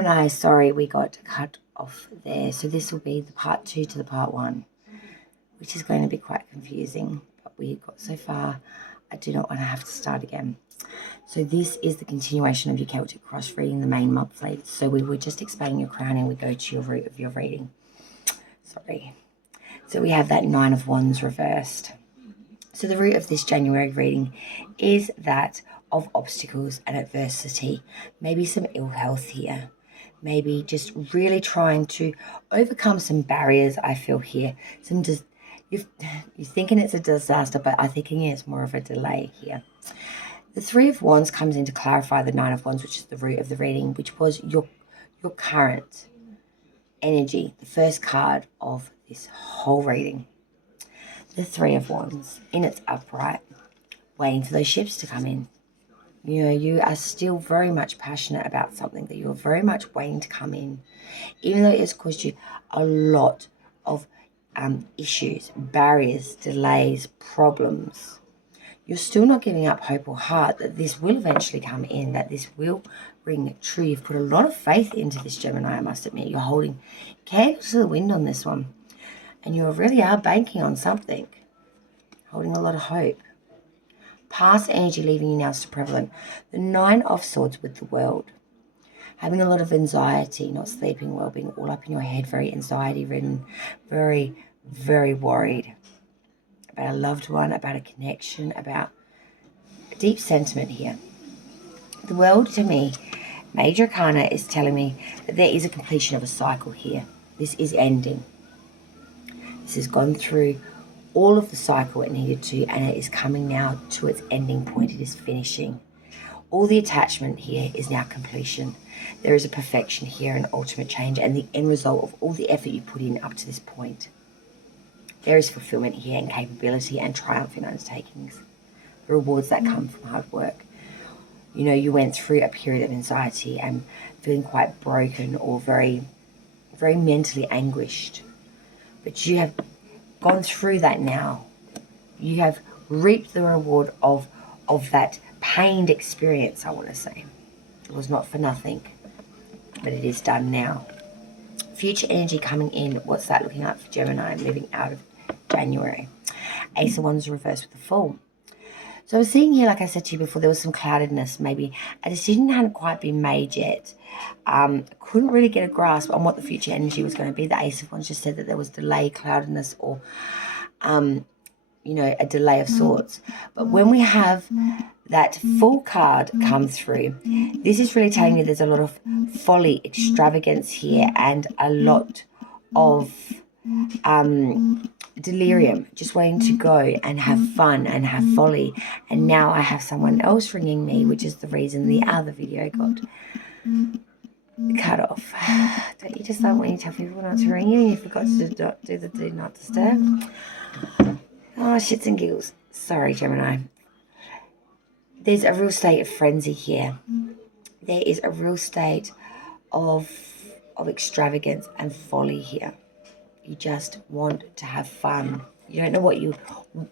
Gemini, sorry, we got cut off there. So this will be the part 2 to the part 1, which is going to be quite confusing. But we got so far, I do not want to have to start again. So this is the continuation of your Celtic cross reading, the main monthly. So we were just explaining your crown and we go to your root of your reading. Sorry. So we have that 9 of Wands reversed. So the root of this January reading is that of obstacles and adversity, maybe some ill health here, maybe just really trying to overcome some barriers. I feel here, you're thinking it's a disaster, but I'm thinking it's more of a delay here. The 3 of Wands comes in to clarify the 9 of Wands, which is the root of the reading, which was your current energy, the first card of this whole reading. The 3 of Wands in its upright, waiting for those ships to come in. You know, you are still very much passionate about something that you're very much waiting to come in, even though it's caused you a lot of issues, barriers, delays, problems. You're still not giving up hope or heart that this will eventually come in, that this will ring true. You've put a lot of faith into this, Gemini, I must admit. You're holding candles to the wind on this one. And you really are banking on something, holding a lot of hope. Past energy leaving you now is prevalent. The 9 of Swords with the World. Having a lot of anxiety, not sleeping well, being all up in your head, very anxiety-ridden, very, very worried about a loved one, about a connection, about a deep sentiment here. The World, to me, Major Arcana is telling me that there is a completion of a cycle here. This is ending. This has gone through all of the cycle it needed to, and it is coming now to its ending point. It is finishing. All the attachment here is now completion. There is a perfection here, an ultimate change, and the end result of all the effort you put in up to this point. There is fulfillment here and capability and triumph in undertakings. The rewards that come from hard work. You know, you went through a period of anxiety and feeling quite broken or very, very mentally anguished. But you have gone through that now. You have reaped the reward of that pained experience, I want to say. It was not for nothing, but it is done now. Future energy coming in. What's that looking like for Gemini moving out of January? Ace of Wands reversed with the Fool. So I was seeing here, like I said to you before, there was some cloudedness. Maybe a decision hadn't quite been made yet. Couldn't really get a grasp on what the future energy was going to be. The Ace of Wands just said that there was delay, cloudedness, or, you know, a delay of sorts. But when we have that Fool card come through, this is really telling me there's a lot of folly, extravagance here, and a lot of delirium, just wanting to go and have fun and have folly. And now I have someone else ringing me, which is the reason the other video got cut off. Don't you just love when you tell people not to ring you and you forgot to do the do not disturb? Oh, shits and giggles. Sorry, Gemini. There's a real state of frenzy here. There is a real state of extravagance and folly here. You just want to have fun. You don't know what you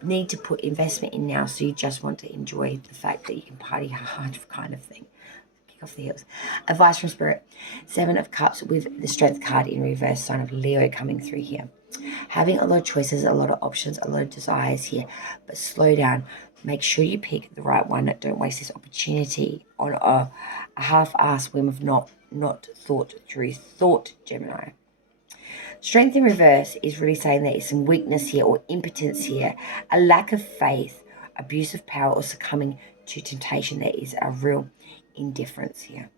need to put investment in now, so you just want to enjoy the fact that you can party hard kind of thing. Kick off the heels. Advice from Spirit. 7 of Cups with the Strength card in reverse, sign of Leo coming through here. Having a lot of choices, a lot of options, a lot of desires here, but slow down. Make sure you pick the right one. Don't waste this opportunity on a half-assed whim of not thought through thought, Gemini. Strength in reverse is really saying there is some weakness here or impotence here, a lack of faith, abuse of power, or succumbing to temptation. There is a real indifference here.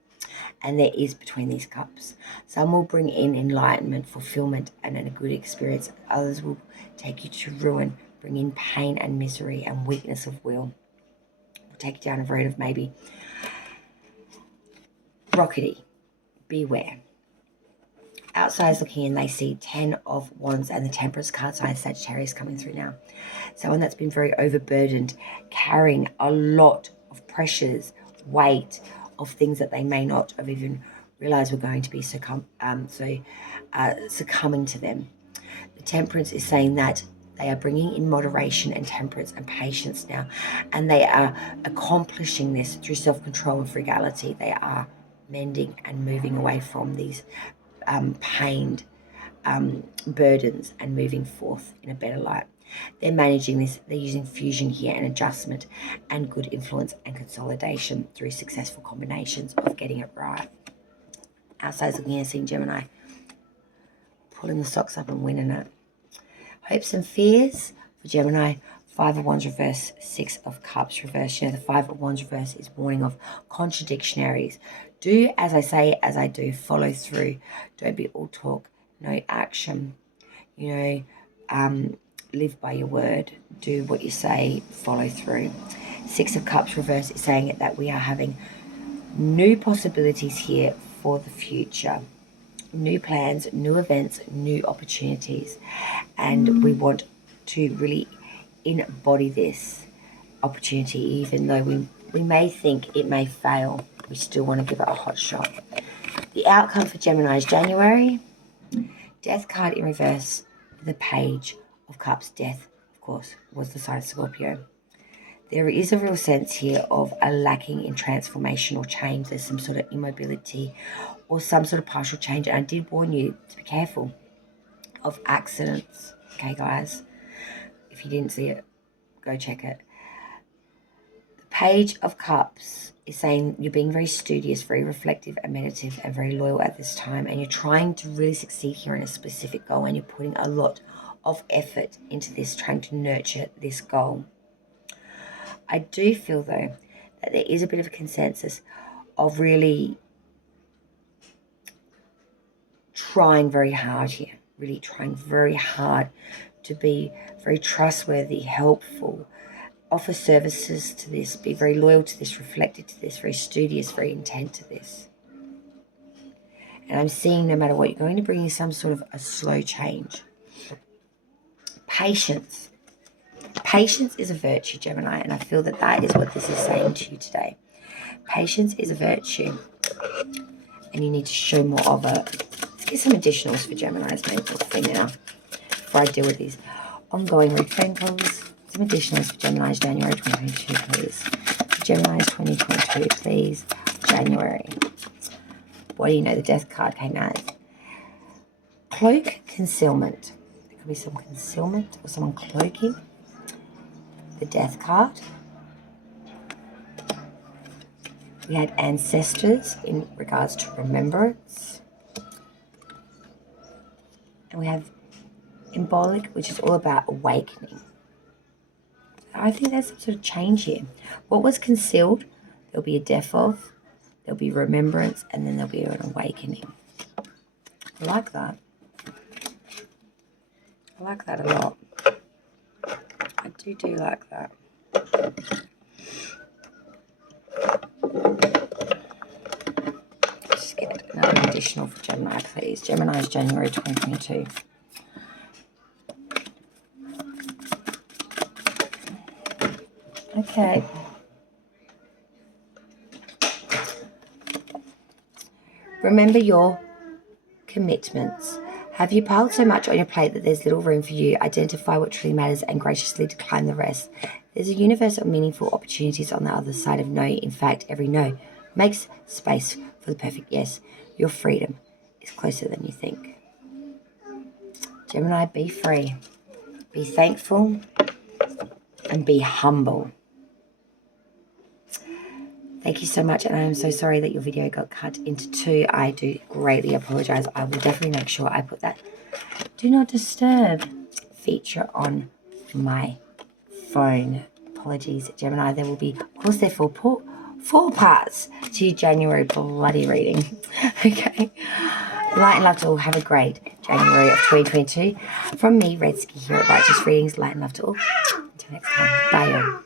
And there is between these cups. Some will bring in enlightenment, fulfillment, and a good experience. Others will take you to ruin, bring in pain and misery and weakness of will. Will take you down a road of maybe rockety. Beware. Outsiders looking in, they see 10 of Wands and the Temperance card sign, Sagittarius coming through now. Someone that's been very overburdened, carrying a lot of pressures, weight of things that they may not have even realized were going to be succumbing to them. The Temperance is saying that they are bringing in moderation and temperance and patience now, and they are accomplishing this through self-control and frugality. They are mending and moving away from these pained burdens and moving forth in a better light. They're managing this. They're using fusion here and adjustment and good influence and consolidation through successful combinations of getting it right. Outside's looking at seeing Gemini pulling the socks up and winning it. Hopes and fears for Gemini. 5 of Wands reverse, 6 of Cups reverse. You know, the 5 of Wands reverse is warning of contradictionaries. Do as I say, as I do. Follow through. Don't be all talk, no action. You know, live by your word. Do what you say. Follow through. 6 of Cups reverse is saying that we are having new possibilities here for the future. New plans, new events, new opportunities. And we want to really embody this opportunity, even though we may think it may fail. We still want to give it a hot shot. The outcome for Gemini's January, Death card in reverse, the Page of Cups. Death, of course, was the sign of Scorpio. There is a real sense here of a lacking in transformational change. There's some sort of immobility or some sort of partial change. And I did warn you to be careful of accidents. Okay, guys? If you didn't see it, go check it. The Page of Cups is saying you're being very studious, very reflective and meditative and very loyal at this time. And you're trying to really succeed here in a specific goal. And you're putting a lot of effort into this, trying to nurture this goal. I do feel, though, that there is a bit of a consensus of really trying very hard here. Really trying very hard to be very trustworthy, helpful, offer services to this, be very loyal to this, reflected to this, very studious, very intent to this. And I'm seeing no matter what, you're going to bring you some sort of a slow change. Patience. Patience is a virtue, Gemini, and I feel that that is what this is saying to you today. Patience is a virtue, and you need to show more of it. Let's get some additionals for Gemini's maybe for now, before I deal with these ongoing reframe calls. Some additionals for Gemini's January 2022, please. For Gemini's 2022, please. January. What do you know? The Death card came out. Cloak, concealment. There could be some concealment or someone cloaking. The Death card. We had ancestors in regards to remembrance. And we have embolic, which is all about awakening. I think there's some sort of change here. What was concealed, there'll be a death of, there'll be remembrance, and then there'll be an awakening. I like that. I like that a lot. I do like that. Just get another additional for Gemini, please. Gemini's January 2022. Okay. Remember your commitments. Have you piled so much on your plate that there's little room for you? Identify what truly matters and graciously decline the rest. There's a universe of meaningful opportunities on the other side of no. In fact, every no makes space for the perfect yes. Your freedom is closer than you think. Gemini, be free. Be thankful and be humble. Thank you so much, and I am so sorry that your video got cut into 2. I do greatly apologize. I will definitely make sure I put that do not disturb feature on my phone. Apologies, Gemini. There will be, of course, therefore, four parts to your January bloody reading. Okay. Light and love to all. Have a great January of 2022. From me, Redsky, here at Righteous Readings. Light and love to all. Until next time. Bye, y'all.